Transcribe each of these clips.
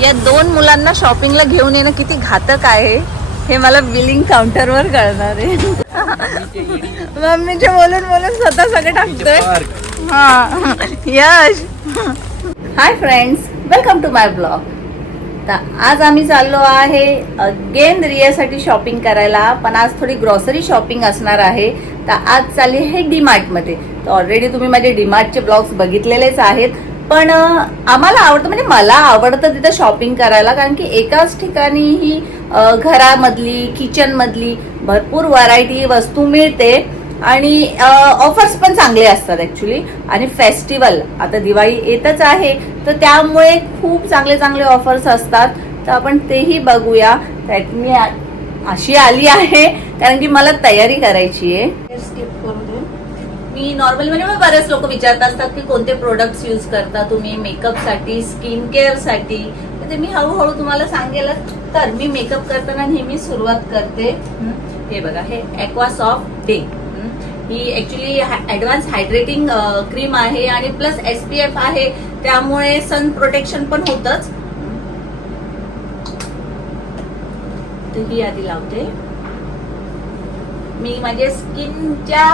या 2 मुलांना शॉपिंगला घेऊन येणं किती घातक आहे हे मला बिलिंग काउंटरवर कळणार आहे. मम्मीचे बोलून बोलून स्वतः सगळं टाकतोय. हा Yash. Hi friends, welcome to my blog. तर आज आम्ही चाललो आहे अगेन रियासाठी शॉपिंग करायला, पण आज थोडी ग्रॉसरी शॉपिंग असणार आहे. तर आज चालली आहे डीमार्टमध्ये. तर ऑलरेडी तुम्ही माझे डीमार्टचे ब्लॉग्स बघितलेलेच आहेत, पण आम्हाला आवडतं, म्हणजे मला आवडतं तिथं शॉपिंग करायला, कारण की एकाच ठिकाणी ही घरामधली किचनमधली भरपूर व्हरायटी वस्तू मिळते आणि ऑफर्स पण चांगले असतात ॲक्च्युली. आणि फेस्टिवल आता दिवाळी येतच आहे, तर त्यामुळे खूप चांगले चांगले ऑफर्स असतात. तर आपण तेही बघूया. त्यात मी अशी आली आहे कारण की मला तयारी करायची आहे. मी नॉर्मली म्हणजे बरेच लोक विचारत असतात की कोणते प्रोडक्ट्स यूज करता तुम्ही मेकअपसाठी, स्किन केअरसाठी. तर ते मी हळूहळू तुम्हाला सांगेल. तर मी मेकअप करताना नेहमी सुरुवात करते, हे बघा, हे ॲक्वा सॉफ्ट डे. ही ॲक्च्युली ॲडव्हान्स हायड्रेटिंग क्रीम आहे आणि प्लस SPF आहे, त्यामुळे सन प्रोटेक्शन पण होतच. तर ही आधी लावते मी. माझ्या स्किनच्या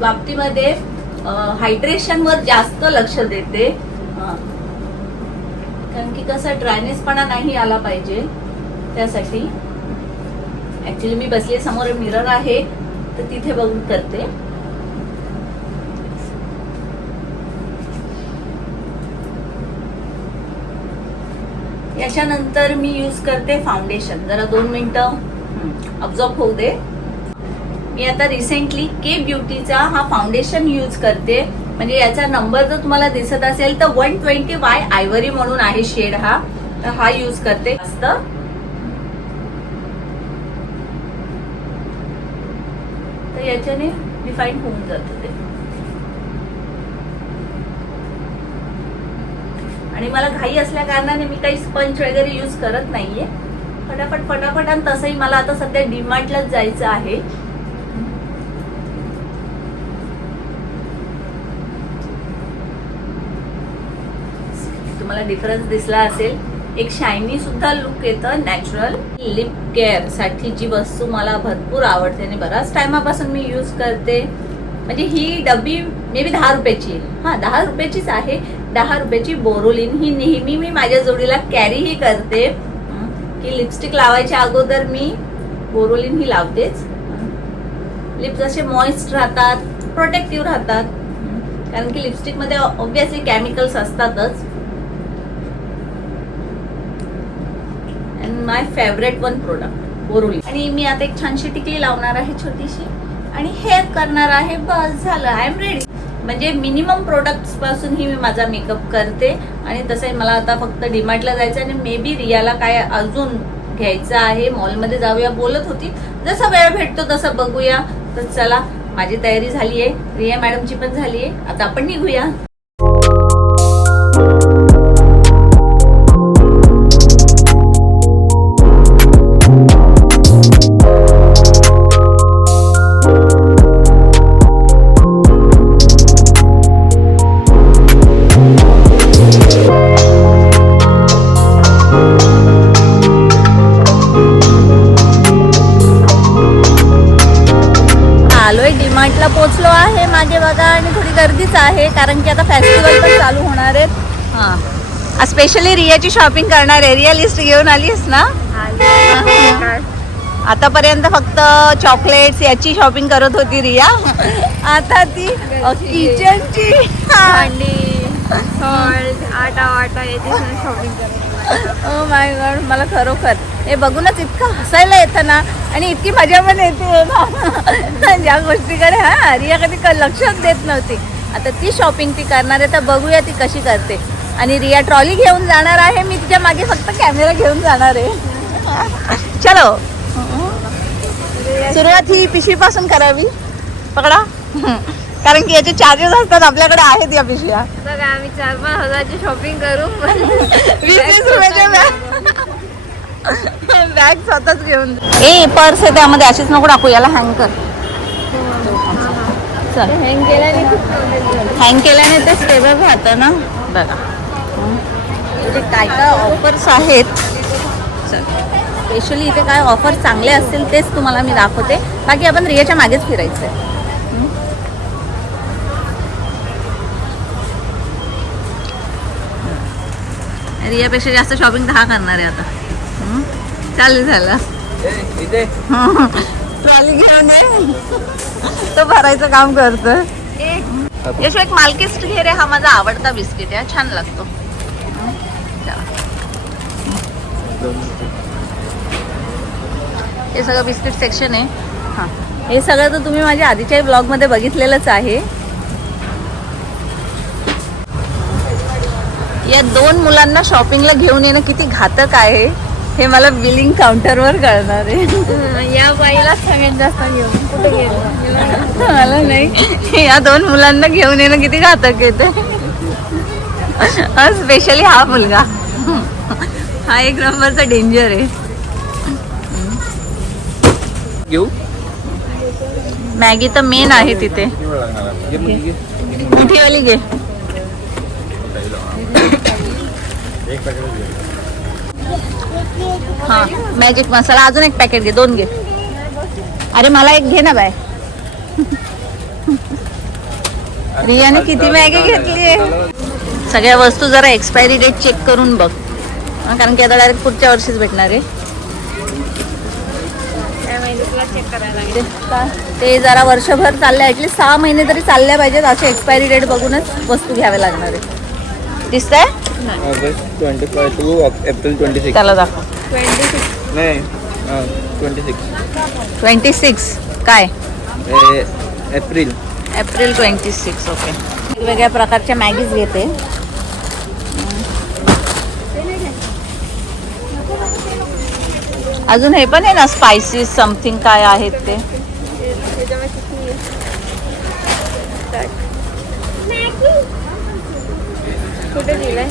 बाबतीमध्ये हायड्रेशन वर जास्त लक्ष देते, कारण की कसं ड्रायनेसपणा नाही आला पाहिजे. त्यासाठी ऍक्च्युली मी बसले समोर मिरर आहे, तर तिथे बघून करते. याच्यानंतर मी यूज करते फाउंडेशन. जरा 2 मिनिटं ऑब्झर्व होऊ दे. मी आता रिसेंटली के ब्युटीचा हा फाउंडेशन यूज करते. म्हणजे याचा नंबर जर तुम्हाला दिसत असेल तर 120Y आयव्हरी म्हणून आहे शेड हा. तर हा यूज करते जास्त. तर याच्याने डिफाईन होऊन जातं ते. आणि मला घाई असल्या कारणाने मी काही स्पंज वगैरे यूज करत नाहीये. फटाफट फटाफट. आणि तसंही मला आता सध्या डीमार्टलाच जायचं आहे. तुम्हाला डिफरन्स दिसला असेल. एक शायनी सुद्धा लुक येतं नॅचरल. लिप केअर साठी जी वस्तू मला भरपूर आवडते आणि बराच टायमापासून मी यूज करते. म्हणजे ही डब्बी मे बी 10 रुपयाची. 10 रुपयाचीच आहे. 10 रुपयाची बोरोलिन. ही नेहमी मी माझ्या जोडीला कॅरीही करते, की लिपस्टिक लावायच्या अगोदर मी बोरोलिन ही लावतेच. लिप्स असे मॉइस्ट राहतात, प्रोटेक्टिव्ह राहतात, कारण की लिपस्टिक मध्ये ऑब्व्हियसली केमिकल्स असतातच. माय फेवरेट वन प्रोडक्ट बोरोलिन. आणि मी आता एक छानशी टिकली लावणार आहे छोटीशी, आणि हेअर करणार आहे. बस झालं, आय एम रेडी. म्हणजे मिनिमम प्रोडक्ट्स पासून ही मी माझा मेकअप करते. आणि तसंही मला आता फक्त डीमार्टला जायचं आणि मे बी रियाला काय अजून घ्यायचं आहे. मॉलमध्ये जाऊया बोलत होती. जसा वेळ भेटतो तसं बघूया. तर चला, माझी तयारी झाली आहे, रिया मॅडमची पण झाली आहे. आता आपण निघूया. डीमार्टला पोहोचलो आहे. मागे बघा, आणि थोडी गर्दीच आहे कारण की आता फेस्टिवल पण चालू होणार आहेत. हां, स्पेशली रियाची शॉपिंग करणार आहे. रिया लिस्ट घेऊन आलीस ना? आतापर्यंत फक्त चॉकलेट्स याची शॉपिंग करत होती रिया. आता ती किचनची भांडी, आटा वाटा याची शॉपिंग करत. ओ माय गॉड, मला खरोखर हे बघूनच इतकं हसायला येतं ना, आणि इतकी मजा पण येते ना ज्या गोष्टीकडे रिया कधी लक्षच देत नव्हती. आता ती शॉपिंग ती करणार आहे, तर बघूया ती कशी करते. आणि रिया ट्रॉली घेऊन जाणार आहे. मी तिच्या मागे फक्त कॅमेरा घेऊन जाणार आहे. चलो, सुरुवात ही पिशवीपासून करावी. पकडा, कारण की याचे चार्जेस असतात. आपल्याकडे आहेत या पिशव्या. बघा, आम्ही 4-5 हजारची शॉपिंग करू. 20-20 रुपयाच्या बॅग स्वतःच घेऊन. ए, पर्स आहे त्यामध्ये, अशीच नको टाकू. याला हँग कर. हँग केल्याने ते स्टेबल राहतं ना. बघा, म्हणजे काय काय ऑफर्स आहेत, स्पेशली इथे काय ऑफर चांगले असतील तेच तुम्हाला मी दाखवते. बाकी आपण रियाच्या मागेच फिरायचं आहे. रियापेक्षा जास्त शॉपिंग हा करणार आहे आता. चालू झालं ट्रॉली घेऊन ये. तो भरायचं काम करतो. यशो एक मालकिस्ट घे रे, हा माझा आवडता बिस्किट आहे, छान लागतो. हे सगळं बिस्किट सेक्शन आहे. हां, हे सगळं तर तुम्ही माझ्या आधीच्या ब्लॉगमध्ये बघितलेलंच आहे. या 2 मुलांना शॉपिंगला घेऊन येणं किती घातक आहे हे मला बिलिंग काउंटरवर कळणार आहे. या बाईला सगळ्यात जास्त घेऊन कुठे गेलो मला नाही, या 2 मुलांना घेऊन येणं किती घातक येते. स्पेशली हा मुलगा, हा एक नंबरचा डेंजर आहे. घेऊ मॅगी तर मेन आहे तिथे. मोठी वाली घे. हा, मॅजिक मसाला अजून एक पॅकेट घे, 2 घे. अरे मला एक घे ना बाय. रियाने किती मॅगी घेतली. सगळ्या वस्तू जरा एक्सपायरी डेट चेक करून बघ, कारण की आता डायरेक्ट पुढच्या वर्षीच भेटणार आहे. चेक करायला लागेल. ते जरा वर्षभर चालले, ॲटलीस्ट 6 महिने तरी चालल्या पाहिजेत. असे एक्सपायरी डेट बघूनच वस्तू घ्याव्या लागणार आहे. दिसतंय ऑगस्ट 25 टू एप्रिल 26. त्याला दाखव. 26 नाही 26 26 काय एप्रिल. एप्रिल 26. ओके. वेगवेगळ्या प्रकारच्या मॅगीज घेते. अजून हे पण आहे ना स्पायसीस समथिंग काय आहेत ते. कुठे दिलंय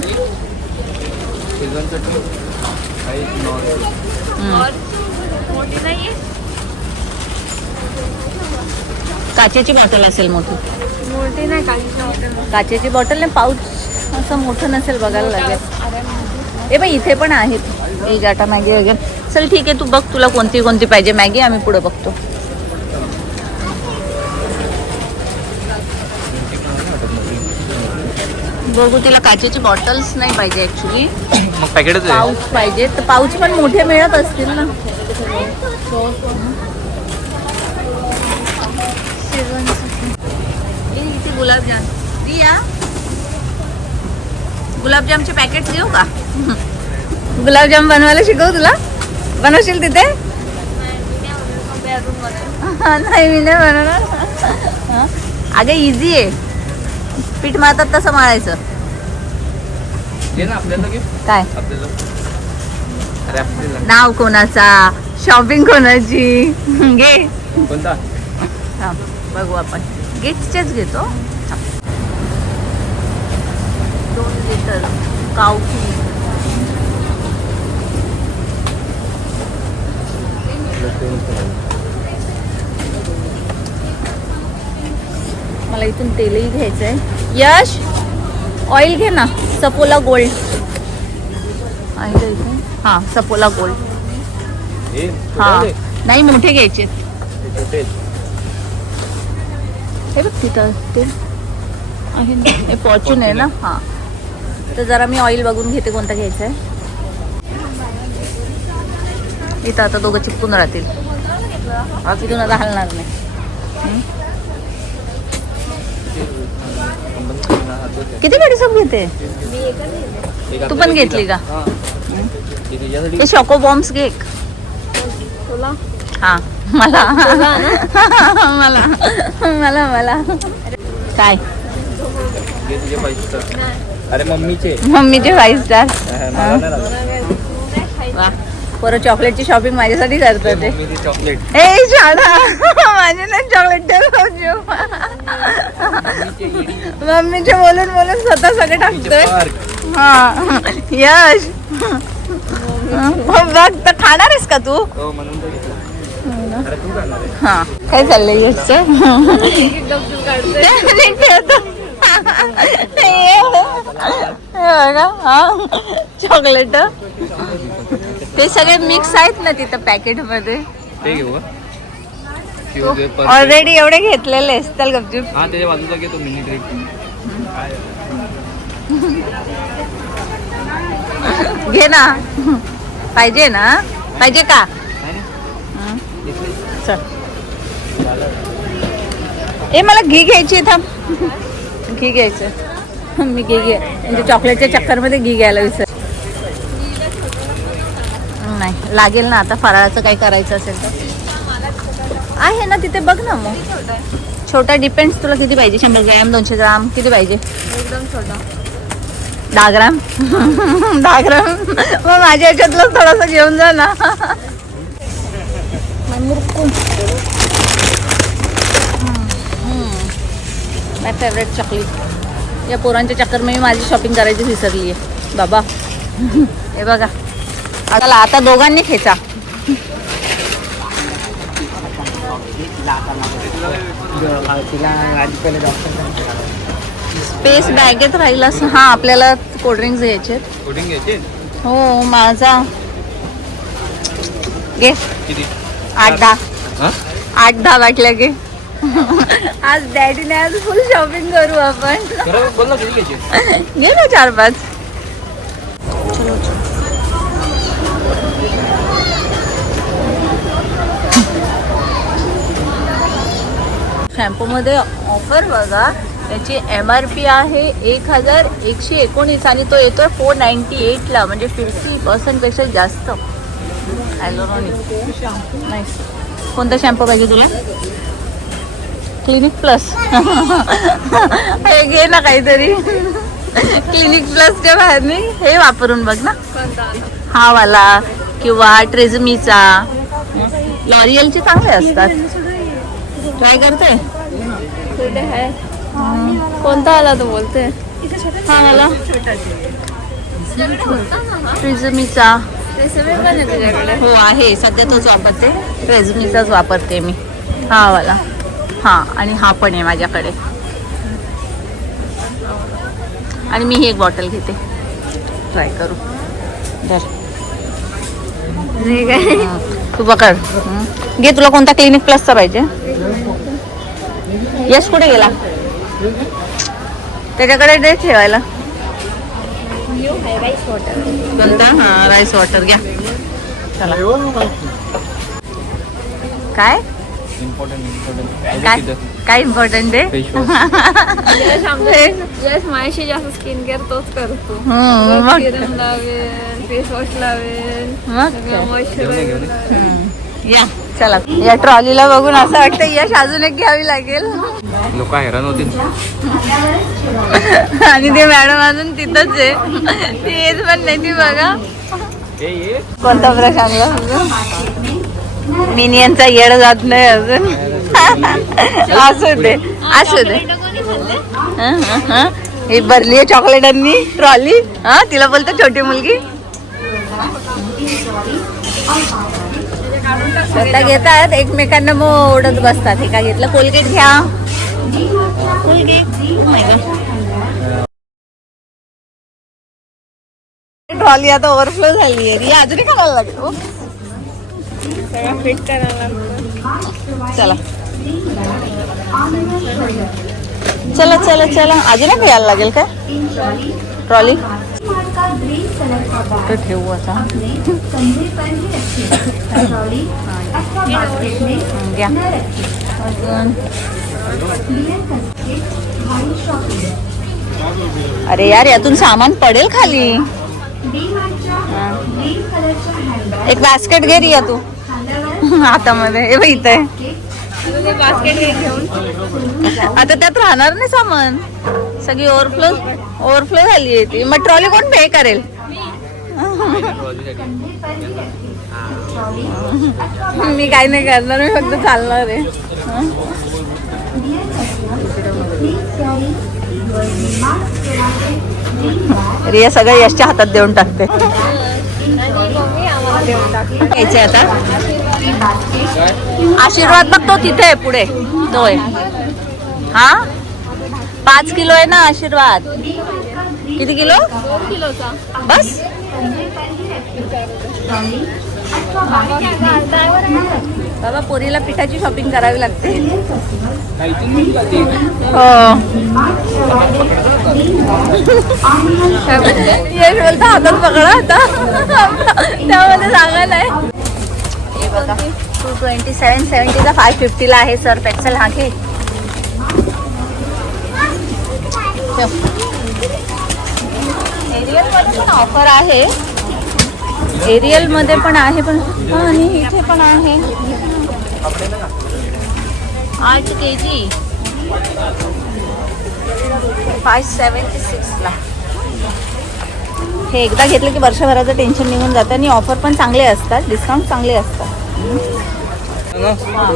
मोठी नाहीये. काचेची बॉटल असेल मोठी. मोठी नाही काही काचेची बॉटल नाही, पाऊच असं मोठं नसेल, बघायला लागेल. ए बाई इथे पण आहेत एगाटा मॅगी वगैरे. चल ठीक आहे, तू बघ तुला कोणती कोणती पाहिजे मॅगी, आम्ही पुढे बघतो. बघू, तिला काचेची बॉटल्स नाही पाहिजे ऍक्च्युली, मग पॅकेटच आहे. पाऊच पाहिजे. तर पाऊच पण मोठे मिळत असतील ना. इथे गुलाबजाम. रिया, गुलाबजामचे पॅकेट घेऊ का? गुलाबजाम बनवायला शिकवू तुला? बनवशील तिथे? नाही मी नाही बनवणार. अगं इझी आहे, पीठ मळतात तसं मळायचं. घे ना आपल्याला, घे काय आपल्याला. अरे आपल्याला नाव कोणाचा, शॉपिंग कोणाची, घे. कोणता? हा बघू आपण. गिफ्टचेच घेतो. 2 लिटर कावकी. मला इथून तेलही घ्यायचंय. यश ऑइल घे ना, सपोला गोल्ड आहे का इथे? हा सपोला गोल्ड. हे हा छोटे नाही, मोठे घ्यायचे. छोटे. हे बघ तिथं ते आहे ना, हे फॉर्च्यून आहे ना. हा, तर जरा मी ऑइल बघून घेते कोणता घ्यायचा आहे. इथं आता दोघं चिपकून राहतील, तिथून आता हलणार नाही. किती गाडी सब घेते? तू पण घेतली का? ते शॉको बॉम्ब्स घे. तुला हा मला मला मला मला काय? घे तुझे पैसे. अरे मम्मीचे. मम्मीचे 5 स्टार. मला नाही लागत. वा, परत चॉकलेटची शॉपिंग माझ्यासाठी करतात ते. मम्मीचे चॉकलेट. ए शाळा, माझे नाही चॉकलेट ठरवू. मम्मीचे बोलून बोलून स्वतः सगळे टाकतोय. हा यश, बघ तर खाणार आहेस का तू? हो म्हणून तर घेतलं. अरे तू करणार आहे. हा, काय चाललंय यशचं? बघा हा चॉकलेट ते सगळे मिक्स आहेत ना तिथं पॅकेट मध्ये. ते घेऊ ऑलरेडी एवढे घेतलेले असतील गपचूप. हा त्याच्या बाजूला घेतो मिनी ट्रिप. घे ना पाहिजे ना पाहिजे का चल. ए मला घी घ्यायची आहे थांब. घी घ्यायचं मी घी म्हणजे चॉकलेटच्या चक्करमध्ये घी घ्यायला विसर. नाही लागेल ना आता फराळाचं काही करायचं असेल तर आहे ना तिथे बघ ना. मग छोटा डिपेंड्स तुला किती पाहिजे 100 ग्रॅम 200 ग्राम किती पाहिजे. एकदम छोटा 10 ग्राम 10 ग्राम मग माझ्या ह्याच्यातलं थोडंसं घेऊन जा ना. माय फेवरेट चॉकलेट. या पोरांच्या चक्कर मी माझी शॉपिंग करायची विसरली आहे बाबा. हे बघा आता दोघांनी खेचा. स्पेस बॅगेत राहील असं. हा आपल्याला कोल्ड्रिंक्स घ्यायचे. कोटिंग घ्यायचे हो माझा घे किती 8-10 वाटल्या घे. आज डॅडीने आज फुल शॉपिंग करू आपण. बोल ना किती घ्यायचे. घे ना 4-5. शॅम्पू मध्ये ऑफर बघा. त्याची MRP आहे 1119 आणि तो येतोय 498 ला म्हणजे 50% पेक्षा जास्त. हायलोरॉनिक नाईस. कोणता शॅम्पू पाहिजे तुला. क्लिनिक प्लस हे घे ना काहीतरी. क्लिनिक प्लसच्या बाहेर हे वापरून बघ ना. हा वाला किंवा ट्रेझमीचा. लॉरियलचे चांगले असतात. ट्राय करते. कोणता आला तो बोलते. हा मला ट्रेझमीचा हो आहे सध्या तोच वापरते. ट्रेझमीचाच वापरते मी हा वाला. हा आणि हा पण आहे माझ्याकडे आणि मी ही एक बॉटल घेते. ट्राय करू. तू पकड घे. तुला कोणता क्लिनिक प्लसचा पाहिजे. यश कुठे गेला. त्याच्याकडे दे ठेवायला. कोणता हा राईस वॉटर घ्या. चला काय काय इम्पॉर्टंट आहे. यश माझ्याशी जास्त स्किन केअर तोच करतो. सिरम लावेल फेस वॉश लावेल या चला. या ट्रॉलीला बघून असं वाटतं यश अजून एक घ्यावी लागेल. लोक हैराण होतील. आणि ते मॅडम अजून तिथंच आहे. ती येत पण नाही. ती बघा कोणता ब्रश आणला. मिनियनचा येड जात नाही अजून. असू दे असू दे. ही भरली आहे चॉकलेटांनी ट्रॉली. हा तिला बोलतो छोटी मुलगी. स्वतः घेतात एकमेकांना मग ओढत बसतात. हे का घेतलं. कोलगेट घ्या. ट्रॉली आता ओव्हरफ्लो झाली आहे. अजूनही करायला लागेल. फिट करायला लागतं. चला चला चला चला. अजून एक घ्यायला लागेल का ट्रॉली. ठेवू आता. घ्या अरे यार यातून सामान पडेल खाली. एक बास्केट घे रिया तू हातामध्ये. हे इथं आहे बास्केट घेऊन. आता त्यात राहणार नाही सामान. सगळी ओव्हरफ्लो झाली आहे ती. मग ट्रॉली कोण पे करेल. मी काय नाही करणार. मी फक्त चालणार आहे. रिया सगळं यशच्या हातात देऊन टाकते. घ्यायचे आता आशीर्वाद बघ तो तिथे आहे पुढे. तो आहे हा 5 किलो आहे ना आशीर्वाद. किती किलो? 2 किलोचा. बस. बाबा पोरीला पिठाची शॉपिंग करावी लागते. काही ती मिळून जाते. हो. यश बोलता हातात पकडा आता. त्यामध्ये सांगायला आहे. हे बघा 227.70चा 550ला आहे सर पेक्सल. हा घे. एरियल मध्ये पण ऑफर आहे. एरियल मध्ये पण आहे पण आणि इथे पण आहे. 8 kg 576 ला. हे एकदा घेतलं की वर्षभराचं टेन्शन निघून जातं आणि ऑफर पण चांगले असतात, डिस्काउंट चांगले असतात. हां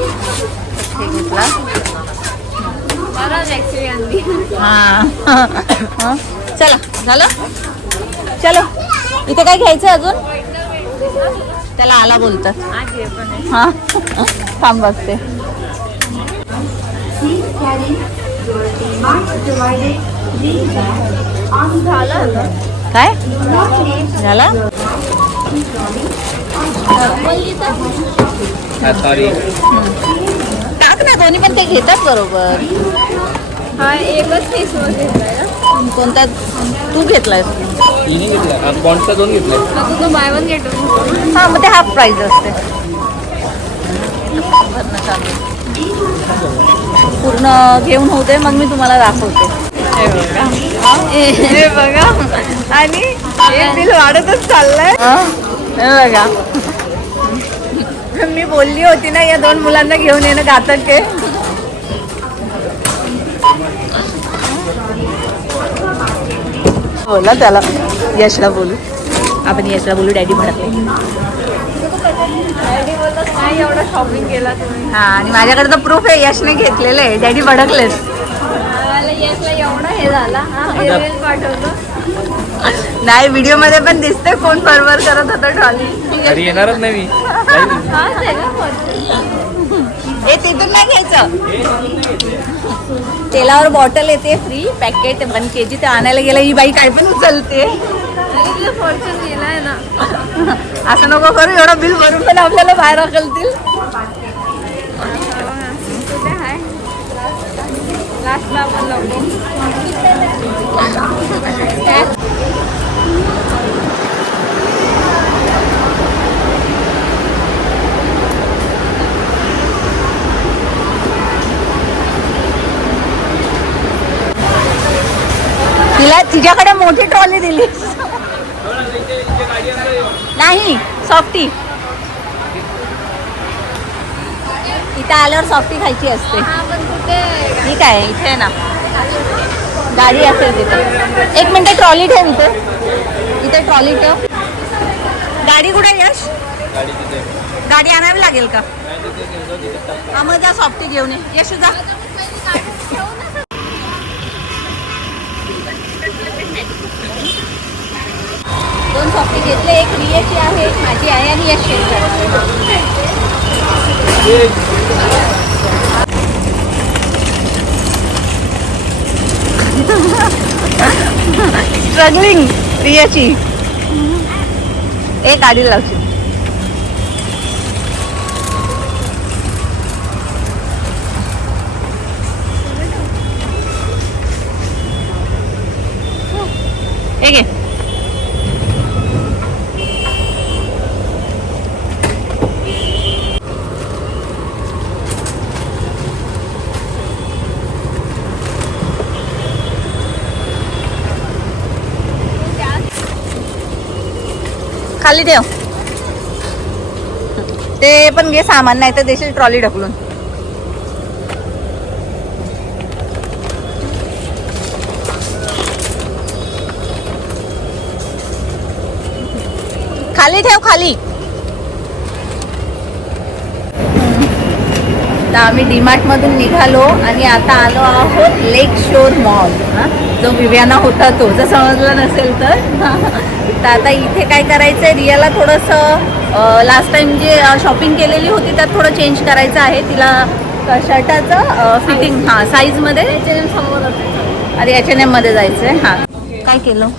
हे घेतला. बरं ऍक्च्युली आणली. हां चला झालं. चलो इथे काय घ्यायचं अजून? त्याला आला बोलतात. आज हे पण आहे. हां थांब बघते. काय झाला? सॉरी. टाक ना दोन्ही पण ते घेतात बरोबर. हा एकच फेसवॉश घेतलाय ना. कोणता तू घेतलायस? तिने घेतला. बॉन्डचा 2 घेतले. मग तू बाय वन गेट वन. हां मग ते हाफ प्राइस असते. भरणं चालू. पूर्ण घेऊन होते मग मी तुम्हाला दाखवते. हे बघा आणि हे बिल वाढतच चाललंय. हे बघा मी बोलली होती ना या 2 मुलांना घेऊन येणं घातक आहे. बोला त्याला यशला बोलू. आपण यशला बोलू डॅडी भडकले. डॅडी बोलतात नाही एवढं शॉपिंग केला तुम्ही. हा आणि माझ्याकडे तर प्रूफ आहे यशने घेतलेलं आहे. डॅडी भडकलेत. मला येसला एवढा हे झाला. हा रील पाठवतो. नाही व्हिडिओ मध्ये पण दिसते कोण फॉरवर्ड करत होता ट्रॉली. घरी येणारच नाही मी. हाच आहे का? हे तिथून नाही घ्यायचं. तेलावर बॉटल येते फ्री पॅकेट 1 kg. ते आणायला गेलं ही बाई काय पण उचलते. फॉर्च्यून गेलाय ना. असं नको करू. एवढं बिल भरून पण आपल्याला बाहेर हकलतील. कुठे आहे? लास्टला आपण लावतो. तिला तिच्याकडे मोठी ट्रॉली दिली. नाही सॉफ्टी. इथे आल्यावर सॉफ्टी खायची असते. हा पण कुठे? ठीक आहे इथे आहे ना गाडी असेल तिथे. 1 मिनिट ट्रॉली ठेव इथे. इथे ट्रॉली ठेव. गाडी कुठे आहे यश? गाडी आणावी लागेल का? हा मग जा सॉफ्टी घेऊन ये. यश जा. दोन सॉफ्टी घेतले. एक रियाची आहे एक माझी आहे आणि यश स्ट्रगलिंग रियाची. एक गाडी लावची. एक आहे. खाली ठेव. ते पण घे सामान नाही तर देशील ट्रॉली ढकलून. खाली ठेव खाली. तर आम्ही डीमार्ट मधून निघालो आणि आता आलो आहोत लेक शोर मॉल. जो विव्याना होता तो जर समजलं नसेल तर आता इथे काय करायचं आहे रियाला थोडंसं लास्ट टाइम जे शॉपिंग केलेली होती त्यात थोडं चेंज करायचं आहे. तिला शर्टाचं फिटिंग हां साईजमध्ये समोर आधी H&M मध्ये जायचं आहे. हां काय केलं?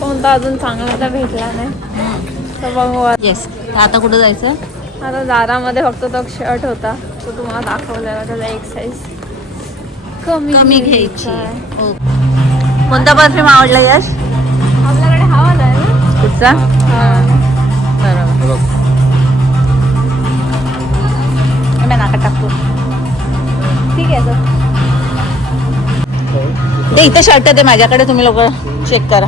कोणता अजून चांगला तर भेटला नाही. तर बघू येस. आता कुठं जायचं? आता दारामध्ये फक्त तो शर्ट होता तो तुम्हाला दाखवलेला, त्याचा एक साईज कमी घ्यायची. हो. कोणता परफ्यूम आवडला यश? आपल्याकडे हा वाला आहे ना. कुठचा? बरोबर. बघ. मी नाका टाकतो. ठीक आहे सर. ते इथे शर्ट दे माझ्याकडे, तुम्ही लोक चेक करा.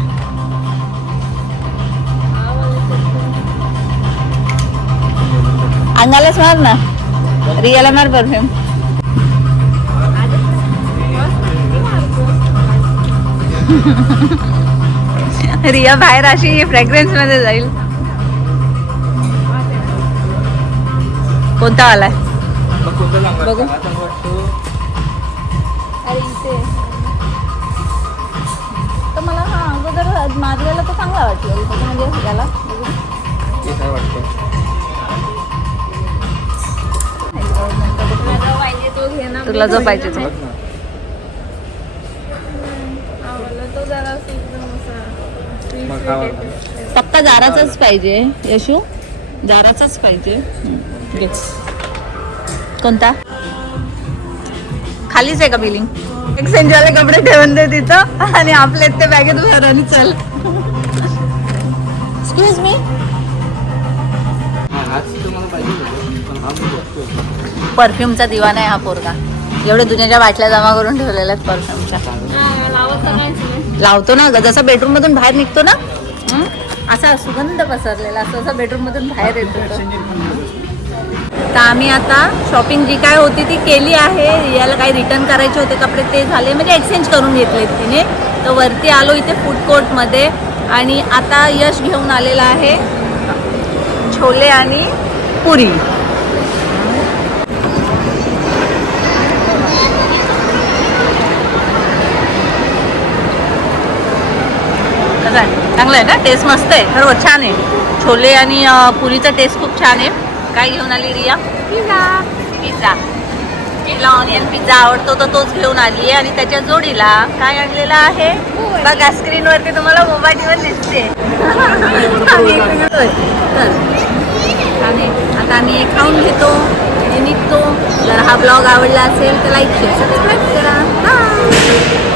अंगालाच मार ना, रियाला मार परफ्यूम. रिया बाहेर अशी फ्रॅग्रन्स मध्ये जाईल. कोणता आलाय मग कोणतं चांगलं बघू. वाटतं? हा चांगला वाटतो. अरे इथे तर मला हा अगोदर मारलेला तर चांगला वाटलं म्हणजे त्याला. ते काय वाटतं? पाहिजे तो घे ना. तुला जो पाहिजे तो. बघ ना. आवडला तो जरा असं एकदम असा मग हा वाटतं. फक्त जाराचाच पाहिजे यशू, जाराचाच पाहिजे. घे. कोणता? खालीच आहे का बिलिंग? एक्सचेंज वाले कपडे ठेवून दे तिथं आणि आपले ते बॅगेत भर आणि चल. Excuse me. हा, हाच तुम्हाला पाहिजे होतं, पण हा मी बघतोय. परफ्यूमचा दिवाना आहे हा पोरगा. एवढे दुनियाच्या बाटल्या जमा करून ठेवलेल्या आहेत परफ्यूमच्या. लावत तर नाहीच मी. लावतो ना ग, जसं बेडरूम मधून बाहेर निघतो ना असा सुगंध पसरलेला असतो, असं बेडरूम मधून बाहेर येतो तो. तर आम्ही आता शॉपिंग जी काय होती ती केली आहे. याला काही रिटर्न करायचे होते कपडे, ते झाले म्हणजे एक्सचेंज करून घेतलेत तिने. तर वरती आलो इथे फूड कोर्टमध्ये आणि आता यश घेऊन आलेला आहे छोले आणि पुरी. कसं आहे? चांगलं आहे ना? टेस्ट मस्त आहे, खरं छान आहे. छोले आणि पुरीचा टेस्ट खूप छान आहे. काय घेऊन आली रिया? पिझ्झा. तिला ऑनियन पिझ्झा आवडतो तर तोच घेऊन आली आहे. आणि त्याच्या जोडीला काय आणलेला आहे बघा, स्क्रीनवरती तुम्हाला मोबाईलवर दिसते. आणि आता आम्ही हे खाऊन घेतो आणि निघतो. जर हा ब्लॉग आवडला असेल तर लाईक शेअर सबस्क्राईब करा. बाय.